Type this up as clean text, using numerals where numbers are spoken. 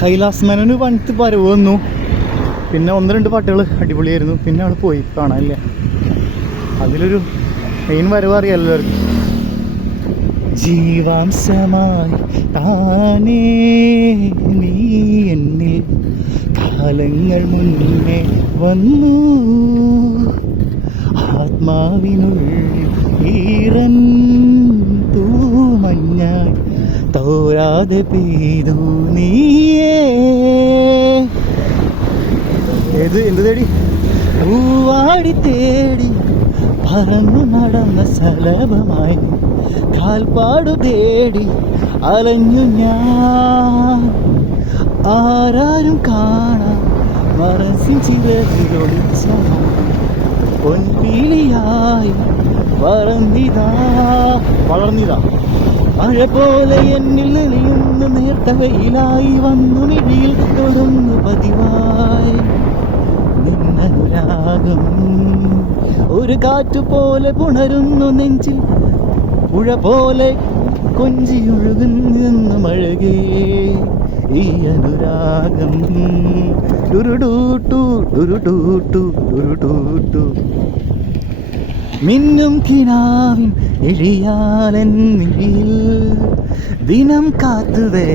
കൈലാസ് മേനോന് പണിത്ത് പരവ് വന്നു. പിന്നെ 1-2 പാട്ടുകൾ അടിപൊളിയായിരുന്നു. പിന്നെ അവൾ പോയി കാണാനില്ല. അതിലൊരു മെയിൻ വരവ് അറിയാമല്ലോ എല്ലാവർക്കും. ജീവാംശമായി താനേ നീ എന്നിൽ കാലങ്ങൾ മുന്നേ വന്നു, ആത്മാവിനുള്ളിൽ ഈറൻ തൂമഞ്ഞായി തോരാതെ പെയ്തു നീയേ. എന്ത് തേടി? പൂവാടി തേടി പറന്നു നടന്ന ശലഭമായി കാൽപ്പാടു തേടി അലഞ്ഞു ഞാൻ. ആരാരും കാണാൻ മനസ്സിൻ ചിറകിലൊളിച്ച പൊൻപീലിയായി വളർന്നിതാ മഴ പോലെ എന്നിൽ നെളിയുന്ന നേർത്തകയിലായി വന്നു മിഴിയിൽ തൊടുന്നു പതിവായി നിന്നനുരാഗം. ഒരു കാറ്റുപോലെ പുണരുന്നു നെഞ്ചിൽ, പുഴ പോലെ കൊഞ്ചിയൊഴുകുന്നു മഴകേ ഈ അനുരാഗം. ടുരുടൂട്ടു ടുരുടൂട്ടു ടുരുടൂട്ടു. മിന്നും കിനാവിൻ എഴിയാലൻ മിഴിയിൽ ദിനം കാത്തുവേ